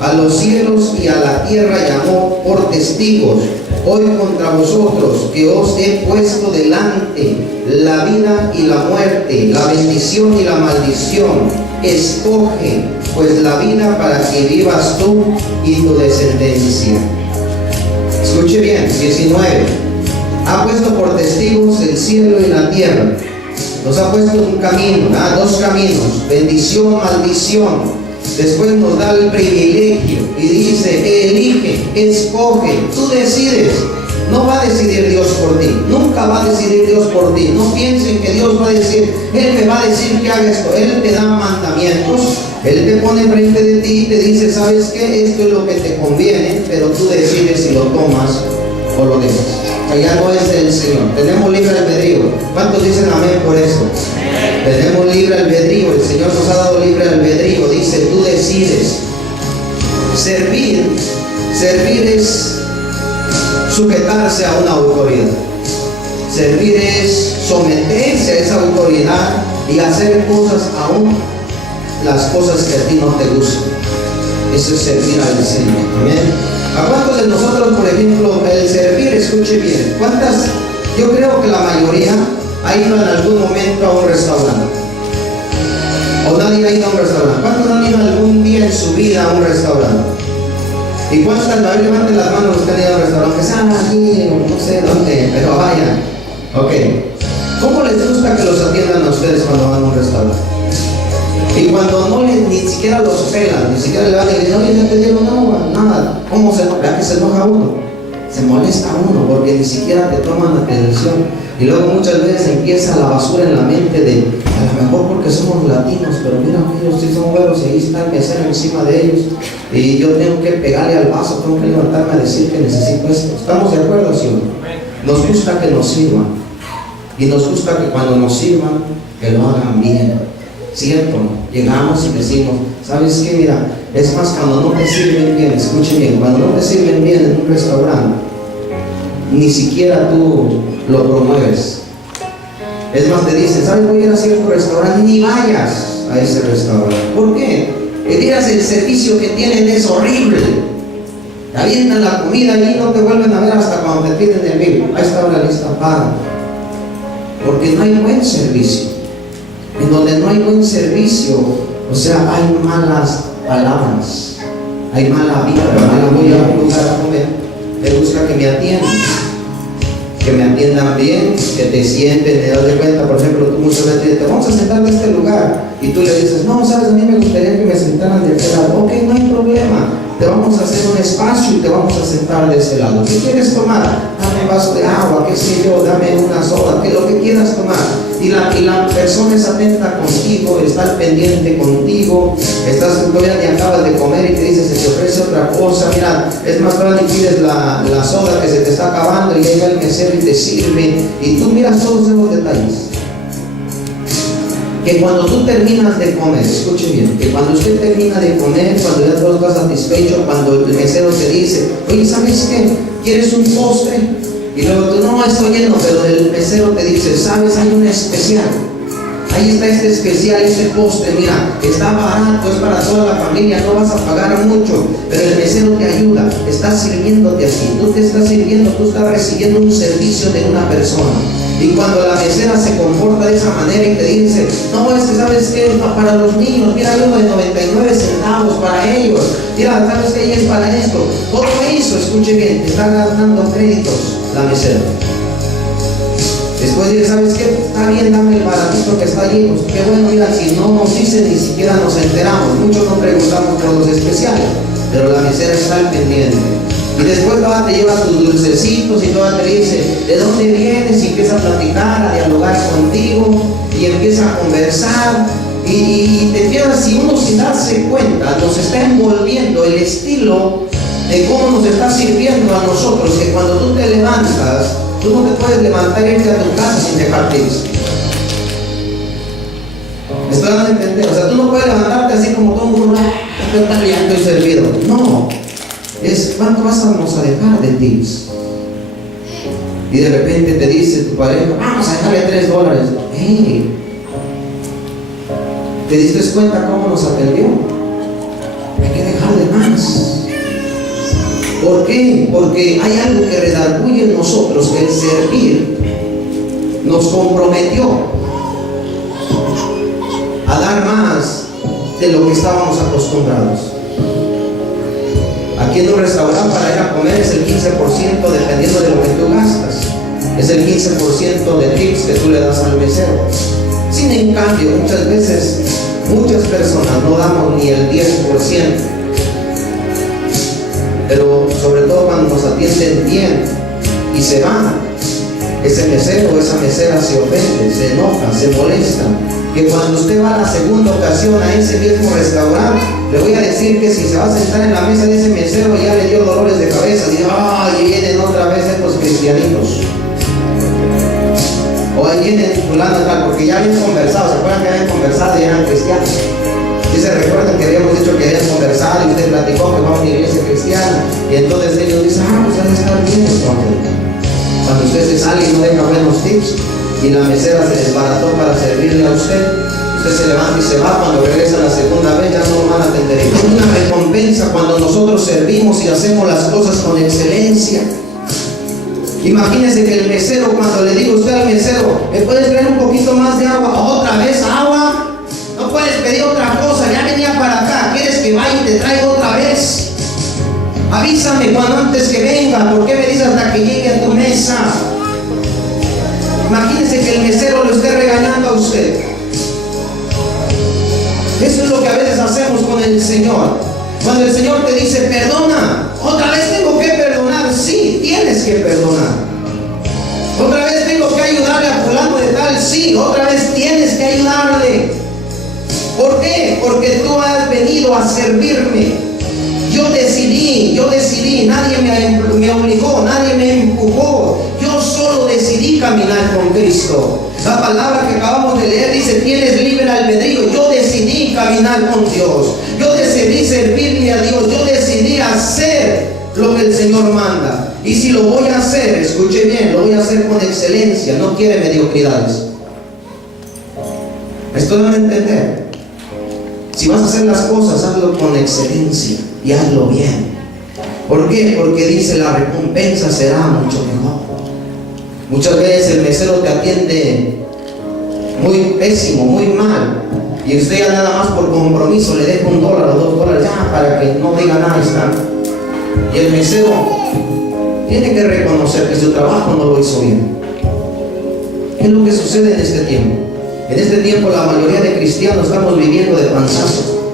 a los cielos y a la tierra llamó por testigos, hoy contra vosotros que os he puesto delante la vida y la muerte, la bendición y la maldición. Escoge pues la vida para que vivas tú y tu descendencia. Escuche bien, 19. Ha puesto por testigos el cielo y la tierra. Nos ha puesto un camino, dos caminos, bendición, maldición. Después nos da el privilegio y dice, elige, escoge, tú decides. No va a decidir Dios por ti, nunca va a decidir Dios por ti. No piensen que Dios va a decir, Él me va a decir que haga esto. Él te da mandamientos, Él te pone frente de ti y te dice, ¿sabes qué? Esto es lo que te conviene, pero tú decides si lo tomas o lo dejas. Allá no es del Señor. Tenemos libre albedrío. ¿Cuántos dicen amén por eso? Tenemos libre albedrío. El Señor nos ha dado libre albedrío. Dice, tú decides. Servir es sujetarse a una autoridad. Servir es someterse a esa autoridad y hacer cosas, aún las cosas que a ti no te gustan. Eso es servir al Señor. Amén. ¿A cuántos de nosotros, por ejemplo, el servir, escuche bien, cuántas, yo creo que la mayoría ha ido en algún momento a un restaurante? ¿O nadie ha ido a un restaurante? ¿Cuántos han ido algún día en su vida a un restaurante? ¿Y cuántas? A ver, levanten las manos los que han ido a un restaurante, que sean aquí, no sé dónde, pero vayan. Ok. ¿Cómo les gusta que los atiendan a ustedes cuando van a un restaurante? Y cuando no les, ni siquiera los pelan, ni siquiera le van a decir, oye, ya te dieron agua, nada. ¿Cómo se enoja? ¿Verdad que se enoja uno? Se molesta uno porque ni siquiera te toman atención. Y luego muchas veces empieza la basura en la mente de, a lo mejor porque somos latinos, pero mira, ellos sí son buenos y ahí está el mesero encima de ellos. Y yo tengo que pegarle al vaso, tengo que levantarme a decir que necesito esto. ¿Estamos de acuerdo, sí o no? Nos gusta que nos sirvan. Y nos gusta que cuando nos sirvan, que lo hagan bien. ¿Cierto? Llegamos y decimos, ¿sabes qué? Mira, es más, cuando no te sirven bien, escuchen bien, cuando no te sirven bien en un restaurante, ni siquiera tú lo promueves. Es más, te dicen, ¿sabes? Voy a ir a cierto restaurante, ni vayas a ese restaurante. ¿Por qué? Que digas, el servicio que tienen es horrible. Te avientan la comida y no te vuelven a ver hasta cuando te piden el bill. Ahí está la lista, paga. Porque no hay buen servicio. En donde no hay buen servicio, o sea, hay malas palabras, hay mala vida. Voy a un lugar a comer, te gusta que me atiendan bien, que te sienten, te das de cuenta. Por ejemplo, tú muchas veces dices, te vamos a sentar en este lugar, y tú le dices, no, sabes, a mí me gustaría que me sentaran de este lado. Ok, no hay problema, te vamos a hacer un espacio y te vamos a sentar de ese lado. ¿Qué quieres tomar? Dame un vaso de agua, qué sé yo, dame una soda, que lo que quieras tomar. Y la persona es atenta contigo, está al pendiente contigo, todavía te acabas de comer y te dice, se te ofrece otra cosa. Mira, es más grande y pides la soda que se te está acabando y ahí va el mesero y te sirve. Y tú miras todos esos detalles. Que cuando tú terminas de comer, escuche bien, que cuando usted termina de comer, cuando ya todo está satisfecho, cuando el mesero te dice, oye, ¿sabes qué? ¿Quieres un postre? Y luego tú, no, estoy lleno, pero el mesero te dice, ¿sabes? Hay un especial. Ahí está este especial, este postre, mira, está barato, es para toda la familia, no vas a pagar mucho, pero el mesero te ayuda, está sirviéndote así, tú te estás sirviendo, tú estás recibiendo un servicio de una persona. Y cuando la mesera se comporta de esa manera y te dice, no, es que sabes que para los niños, mira, hay uno de 99 centavos para ellos, mira, sabes que es para esto, todo eso, escuche bien, te está dando créditos la mesera. Después dice, ¿sabes qué? Está bien, dame el baratito que está allí. Pues qué bueno, mira, si no nos dicen ni siquiera nos enteramos. Muchos no preguntamos por los especiales, pero la mesera está al pendiente. Y después te lleva tus dulcecitos y toda te dice, ¿de dónde vienes? Y empieza a platicar, a dialogar contigo y empieza a conversar. Y te empieza, si uno sin darse cuenta, nos está envolviendo el estilo de cómo nos está sirviendo a nosotros, que cuando tú te levantas, tú no te puedes levantar y irte a tu casa sin dejarte ir. ¿Me estoy dando a entender? O sea, tú no puedes levantarte así como todo un mundo, estoy servido. No, es ¿cuánto vamos a dejar de ti? Y de repente te dice tu pareja, vamos a dejarle $3. Hey, ¿te diste cuenta cómo nos atendió? hay que dejarle más. ¿Por qué? Porque hay algo que redarguye en nosotros, que el servir nos comprometió a dar más de lo que estábamos acostumbrados. Aquí en un restaurante para ir a comer es el 15% dependiendo de lo que tú gastas. Es el 15% de tips que tú le das al mesero. Sin en cambio, muchas veces, muchas personas no damos ni el 10%. Pero sobre todo cuando nos atienden bien y se van, ese mesero o esa mesera se ofende, se enoja, se molesta. Que cuando usted va a la segunda ocasión a ese mismo restaurante, le voy a decir que si se va a sentar en la mesa de ese mesero ya le dio dolores de cabeza. Dice, ay, vienen otra vez estos cristianitos. O ahí vienen fulano tal, porque ya habían conversado. ¿Se acuerdan que habían conversado y eran cristianos? Si se recuerdan que habíamos dicho que habían conversado y usted platicó que vamos a una iglesia cristiana, y entonces ellos dicen, pues van a estar bien entonces. Cuando usted se sale y no deja buenos tips y la mesera se desbarató para servirle a usted se levanta y se va. Cuando regresa la segunda vez ya no lo van a atender. Es una recompensa cuando nosotros servimos y hacemos las cosas con excelencia. Imagínense que el mesero, cuando le digo a usted al mesero, ¿me puedes traer un poquito más de agua? ¿Otra vez agua? No puedes pedir otra cosa, ya venía para acá. ¿Quieres que vaya y te traiga otra vez? Avísame cuando antes que venga. ¿Por qué me dices hasta que llegue a tu mesa? Imagínense que el mesero lo esté regañando a usted. Eso es lo que a veces hacemos con el Señor. Cuando el Señor te dice, perdona, otra vez tengo que perdonar. Sí, tienes que perdonar. Otra vez tengo que ayudarle a fulano de tal. Sí, otra vez tienes que ayudarle. ¿Por qué? Porque tú has venido a servirme. Yo decidí, nadie me obligó, nadie me empujó. Yo solo decidí caminar con Cristo. La palabra que acabamos de leer dice, tienes libre albedrío. Yo decidí caminar con Dios. Yo decidí servirle a Dios. Yo decidí hacer lo que el Señor manda. Y si lo voy a hacer, escuche bien, lo voy a hacer con excelencia. No quiere mediocridades. ¿Esto debe entender? Si vas a hacer las cosas, hazlo con excelencia y hazlo bien. ¿Por qué? Porque dice, la recompensa será mucho mejor. Muchas veces el mesero te atiende muy pésimo, muy mal, y usted ya nada más por compromiso le deja $1 o $2 ya para que no diga nada. Está. Y el mesero tiene que reconocer que su trabajo no lo hizo bien. ¿Qué es lo que sucede en este tiempo? En este tiempo la mayoría de cristianos estamos viviendo de panzazo.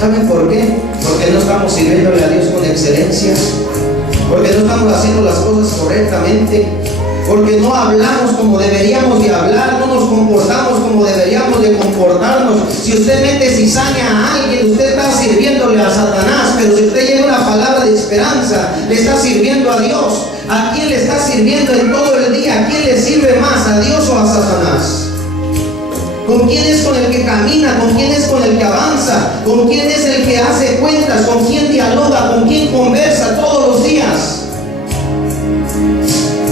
¿Saben por qué? Porque no estamos sirviéndole a Dios con excelencia, porque no estamos haciendo las cosas correctamente, porque no hablamos como deberíamos de hablar, no nos comportamos como deberíamos de comportarnos. Si usted mete cizaña a alguien, usted está sirviéndole a Satanás, pero si usted lleva una palabra de esperanza, le está sirviendo a Dios. ¿A quién le está sirviendo en todo el día? ¿A quién le sirve más, a Dios o a Satanás? ¿Con quién es con el que camina? ¿Con quién es con el que avanza? ¿Con quién es el que hace cuentas? ¿Con quién dialoga? ¿Con quién conversa todos los días?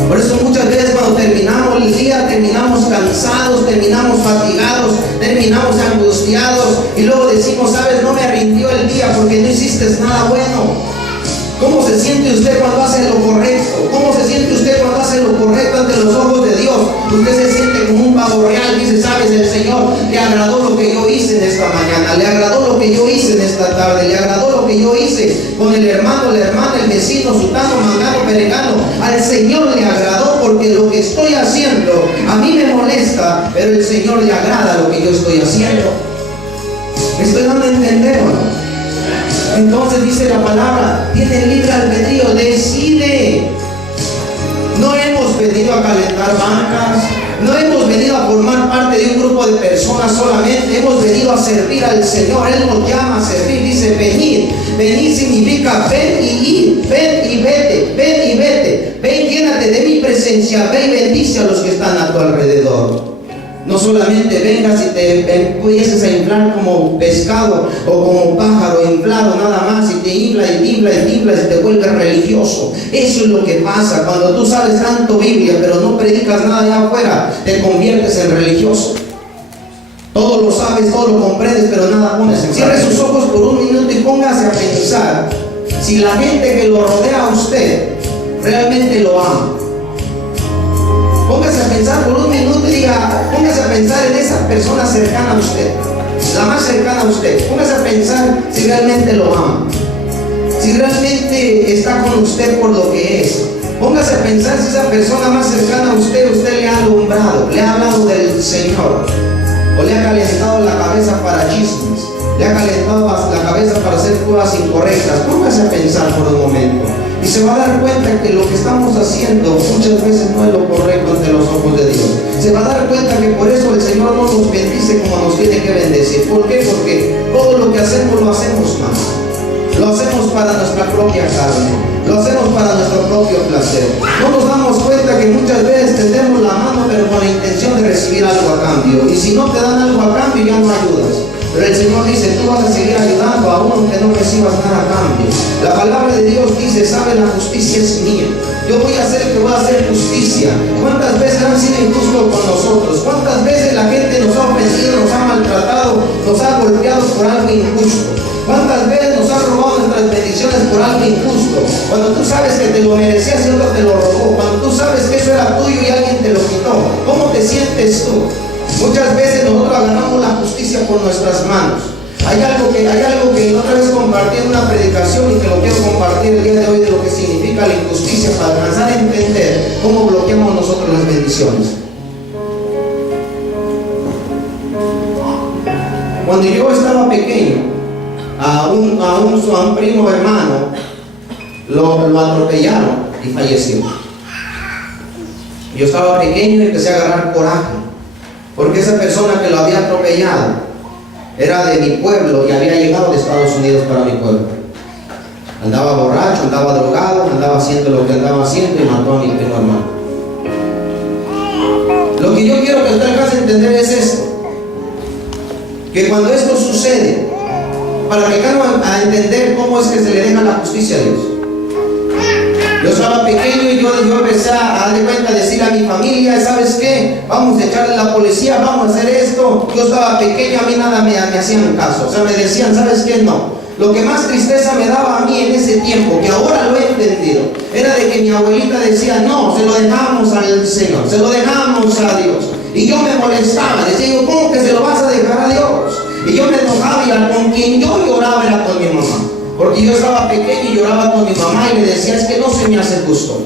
Por eso muchas veces cuando terminamos el día, terminamos cansados, terminamos fatigados, terminamos angustiados, y luego decimos, sabes, no me rindió el día porque no hiciste nada bueno. ¿Cómo se siente usted cuando hace lo correcto? ¿Cómo se siente usted cuando hace lo correcto ante los ojos de Dios? Usted se siente como un pavo real. Dice, sabes, el Señor le agradó lo que yo hice en esta mañana, le agradó lo que yo hice en esta tarde, le agradó lo que yo hice con el hermano, la hermana, el vecino, sutano, mangano, perengano. Al Señor le agradó porque lo que estoy haciendo a mí me molesta, pero el Señor le agrada lo que yo estoy haciendo. ¿Me estoy dando a entender o no? Entonces dice la palabra, tiene libre albedrío, decide. No hemos venido a calentar bancas, no hemos venido a formar parte de un grupo de personas solamente, hemos venido a servir al Señor. Él nos llama a servir, dice venid. Venid significa ven y ir, ven y vete, ven y vete. Ven, llénate de mi presencia, ven y bendice a los que están a tu alrededor. No solamente vengas y te empieces a inflar como pescado o como pájaro inflado nada más, y te infla y te infla y te infla y te vuelves religioso. Eso es lo que pasa cuando tú sabes tanto Biblia pero no predicas nada allá afuera, te conviertes en religioso. Todo lo sabes, todo lo comprendes, pero nada pones en práctica. Cierre sus ojos por un minuto y póngase a pensar si la gente que lo rodea a usted realmente lo ama. Póngase a pensar por un minuto y diga, póngase a pensar en esa persona cercana a usted, la más cercana a usted. Póngase a pensar si realmente lo ama, si realmente está con usted por lo que es. Póngase a pensar si esa persona más cercana a usted le ha alumbrado, le ha hablado del Señor, o le ha calentado la cabeza para chismes, le ha calentado la cabeza para hacer cosas incorrectas. Póngase a pensar por un momento y se va a dar cuenta que lo que estamos haciendo muchas veces no es lo correcto ante los ojos de Dios. Se va a dar cuenta que por eso el Señor no nos bendice como nos tiene que bendecir. ¿Por qué? Porque todo lo que hacemos lo hacemos mal. Lo hacemos para nuestra propia carne, lo hacemos para nuestro propio placer. No nos damos cuenta que muchas veces tendemos la mano pero con la intención de recibir algo a cambio, y si no te dan algo a cambio ya no ayudas. Pero el Señor dice, tú vas a seguir ayudando aún aunque no recibas nada a cambio. La palabra de Dios dice, sabe, la justicia es mía. Yo voy a hacer que voy a hacer justicia. ¿Cuántas veces han sido injustos con nosotros? ¿Cuántas veces la gente nos ha ofendido, nos ha maltratado, nos ha golpeado por algo injusto? ¿Cuántas veces nos ha robado nuestras bendiciones por algo injusto? Cuando tú sabes que te lo merecías y otro te lo robó. Cuando tú sabes que eso era tuyo y alguien te lo quitó. ¿Cómo te sientes tú? Muchas veces nosotros agarramos la justicia por nuestras manos. Hay algo que otra vez compartí en una predicación y que lo quiero compartir el día de hoy, de lo que significa la injusticia, para alcanzar a entender cómo bloqueamos nosotros las bendiciones. Cuando yo estaba pequeño, a un primo hermano lo atropellaron y falleció. Yo estaba pequeño y empecé a agarrar coraje, porque esa persona que lo había atropellado era de mi pueblo y había llegado de Estados Unidos para mi pueblo. Andaba borracho, andaba drogado, andaba haciendo lo que andaba haciendo y mató a mi primo hermano. Lo que yo quiero que usted alcance a entender es esto: que cuando esto sucede, para que lleguemos a entender cómo es que se le deja la justicia a Dios. Yo estaba pequeño y yo empecé a darle cuenta, a decir a mi familia, ¿sabes qué? Vamos a echarle a la policía, vamos a hacer esto. Yo estaba pequeño, a mí nada me hacían caso. O sea, me decían, ¿sabes qué? No. Lo que más tristeza me daba a mí en ese tiempo, que ahora lo he entendido, era de que mi abuelita decía, no, se lo dejamos al Señor, se lo dejamos a Dios. Y yo me molestaba, decía yo, ¿cómo que se lo vas a dejar a Dios? Y yo me enojaba, y con quien yo lloraba era con mi mamá. Porque yo estaba pequeño y lloraba con mi mamá y le decía, es que no se me hace justo.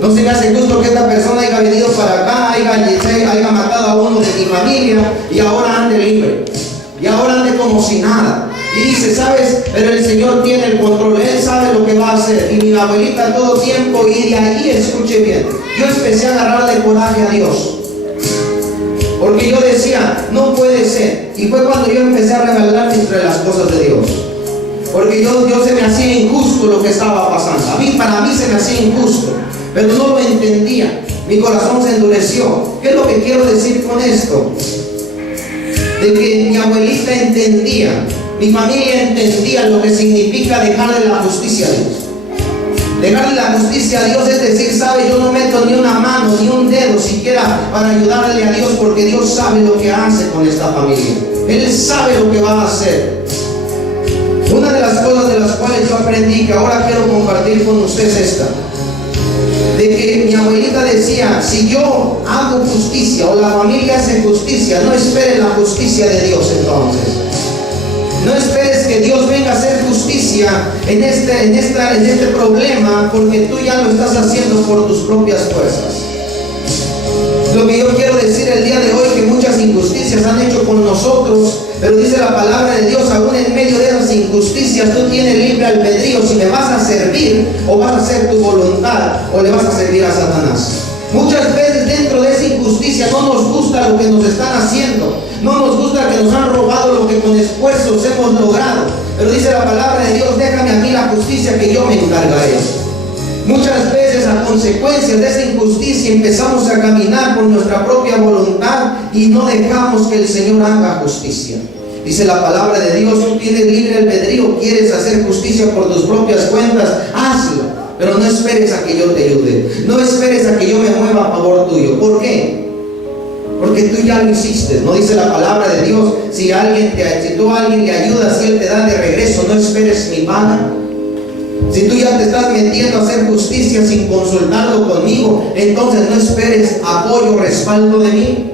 No se me hace justo que esta persona haya venido para acá, haya matado a uno de mi familia y ahora ande libre. Y ahora ande como si nada. Y dice, ¿sabes? Pero el Señor tiene el control, Él sabe lo que va a hacer. Y mi abuelita todo tiempo, y de ahí, escuche bien, yo empecé a agarrarle coraje a Dios. Porque yo decía, no puede ser. Y fue cuando yo empecé a rebelarme entre las cosas de Dios. Porque yo se me hacía injusto lo que estaba pasando. Para mí se me hacía injusto, pero no lo entendía. Mi corazón se endureció. ¿Qué es lo que quiero decir con esto? De que mi abuelita entendía, mi familia entendía lo que significa dejarle la justicia a Dios. Dejarle la justicia a Dios es decir, sabe, yo no meto ni una mano, ni un dedo siquiera para ayudarle a Dios, porque Dios sabe lo que hace con esta familia. Él sabe lo que va a hacer. Una de las cosas de las cuales yo aprendí, que ahora quiero compartir con ustedes, esta: de que mi abuelita decía, si yo hago justicia o la familia hace justicia, no esperes la justicia de Dios entonces. No esperes que Dios venga a hacer justicia en este problema, porque tú ya lo estás haciendo por tus propias fuerzas. Lo que yo quiero decir el día de hoy, que muchas injusticias han hecho con nosotros, pero dice la palabra de Dios, aún en medio de esas injusticias tú tienes libre albedrío si me vas a servir o vas a hacer tu voluntad o le vas a servir a Satanás. Muchas veces dentro de esa injusticia no nos gusta lo que nos están haciendo, no nos gusta que nos han robado lo que con esfuerzos hemos logrado, pero dice la palabra de Dios, déjame a mí la justicia que yo me encargaré. Muchas veces a consecuencia de esa injusticia empezamos a caminar por nuestra propia voluntad y no dejamos que el Señor haga justicia. Dice la palabra de Dios, tú tienes libre albedrío, quieres hacer justicia por tus propias cuentas, hazlo, pero no esperes a que yo te ayude, no esperes a que yo me mueva a favor tuyo. ¿Por qué? porque tú ya lo hiciste. No dice la palabra de Dios, si tú a alguien le ayudas y él te da de regreso, no esperes mi paga. Si tú ya te estás metiendo a hacer justicia sin consultarlo conmigo, entonces no esperes apoyo, respaldo de mí.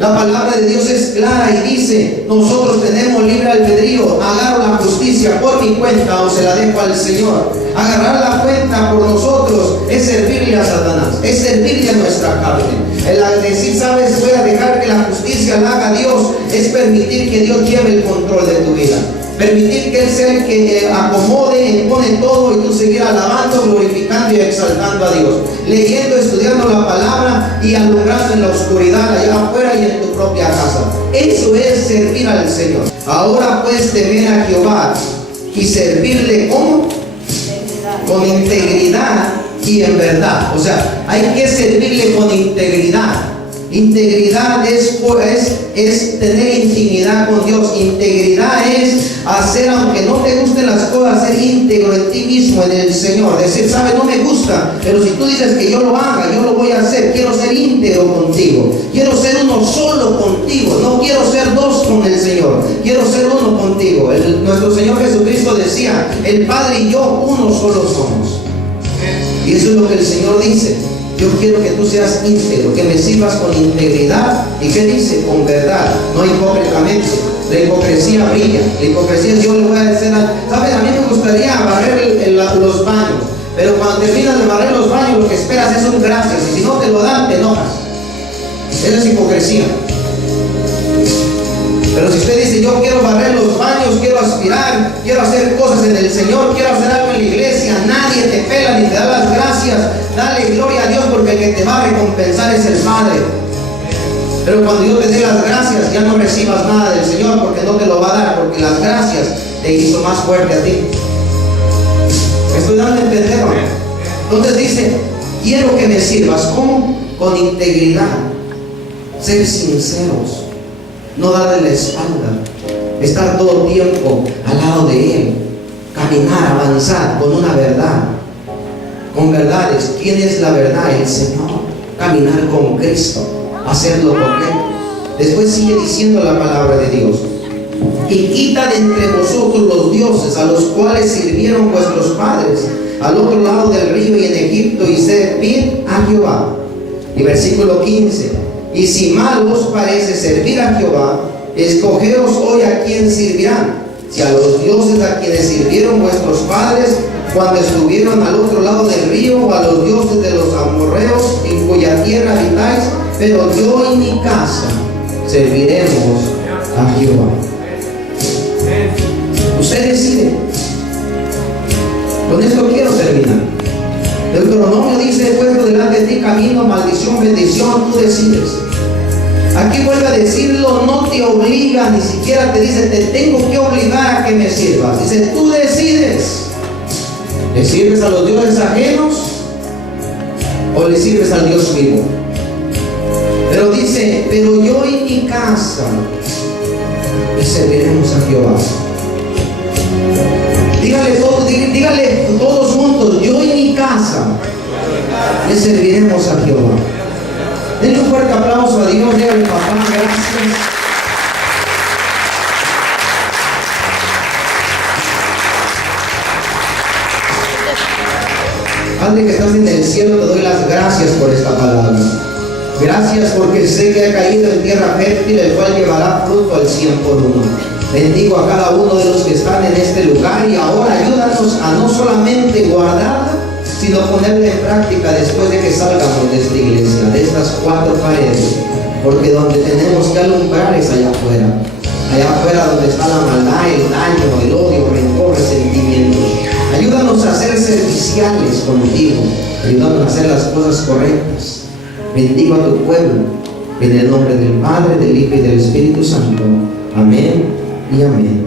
La palabra de Dios es clara y dice: nosotros tenemos libre albedrío. Agarro la justicia por mi cuenta o se la dejo al Señor. Agarrar la cuenta por nosotros es servirle a Satanás, es servirle a nuestra carne. El decir, sabes, voy a dejar que la justicia la haga Dios, es permitir que Dios lleve el control de tu vida. Permitir que Él sea el que acomode, impone todo, y tú seguir alabando, glorificando y exaltando a Dios, leyendo, estudiando la palabra y alumbrando en la oscuridad allá afuera y en tu propia casa. Eso es servir al Señor. Ahora puedes temer a Jehová y servirle ¿cómo? Con integridad y en verdad. O sea, hay que servirle con integridad. Integridad es tener intimidad con Dios. Integridad es hacer, aunque no te gusten las cosas, ser íntegro en ti mismo, en el Señor. Decir, sabe, no me gusta, pero si tú dices que yo lo haga, yo lo voy a hacer. Quiero ser íntegro contigo. Quiero ser uno solo contigo. No quiero ser dos con el Señor. Quiero ser uno contigo. Nuestro Señor Jesucristo decía, el Padre y yo uno solo somos. Y eso es lo que el Señor dice. Yo quiero que tú seas íntegro, que me sirvas con integridad. ¿Y qué dice? Con verdad, no hipócritamente. La hipocresía brilla. La hipocresía, yo le voy a decir, ¿sabes? A mí me gustaría barrer los baños, pero cuando terminas de barrer los baños, lo que esperas es un gracias, y si no te lo dan, te enojas. Esa es hipocresía. Pero si usted dice, yo quiero barrer los baños, quiero aspirar, quiero hacer cosas en el Señor, quiero hacer algo en la iglesia, nadie te pela ni te da las gracias, dale gloria a Dios, porque el que te va a recompensar es el Padre. Pero cuando yo te dé las gracias, ya no recibas nada del Señor, porque no te lo va a dar, porque las gracias te hizo más fuerte a ti. ¿Me estoy dando a entender, ¿no? Entonces dice, quiero que me sirvas, ¿cómo? Con integridad, ser sinceros. No darle la espalda, estar todo el tiempo al lado de Él, caminar, avanzar con una verdad, con verdades. ¿Quién es la verdad? El Señor. Caminar con Cristo, hacerlo correcto. Después sigue diciendo la palabra de Dios: y quita de entre vosotros los dioses a los cuales sirvieron vuestros padres al otro lado del río y en Egipto, y servid a Jehová. Y versículo 15: y si mal os parece servir a Jehová, escogeos hoy a quién servirán, si a los dioses a quienes sirvieron vuestros padres cuando estuvieron al otro lado del río, o a los dioses de los amorreos en cuya tierra habitáis, pero yo y mi casa serviremos a Jehová. Usted decide. Con esto quiero terminar. Deuteronomio dice: he puesto delante de ti camino, maldición, bendición, tú decides. Aquí vuelve a decirlo, no te obliga, ni siquiera te dice te tengo que obligar a que me sirvas. Dice, tú decides. ¿Le sirves a los dioses ajenos o le sirves al Dios vivo? Pero dice, pero yo y mi casa le serviremos a Jehová. Dígale todos juntos, yo y mi casa le serviremos a Jehová. Denle un fuerte aplauso a Dios, dígale, papá, gracias. Padre que estás en el cielo, te doy las gracias por esta palabra. Gracias porque sé que ha caído en tierra fértil, el cual llevará fruto al 100 por uno. Bendigo a cada uno de los que están en este lugar, y ahora ayúdanos a no solamente guardarla, sino ponerla en práctica después de que salgamos de esta iglesia, de estas 4 paredes, porque donde tenemos que alumbrar es allá afuera donde está la maldad, el daño, el odio, el rencor, resentimientos. Ayúdanos a ser serviciales contigo, ayúdanos a hacer las cosas correctas. Bendigo a tu pueblo, en el nombre del Padre, del Hijo y del Espíritu Santo. Amén y amén.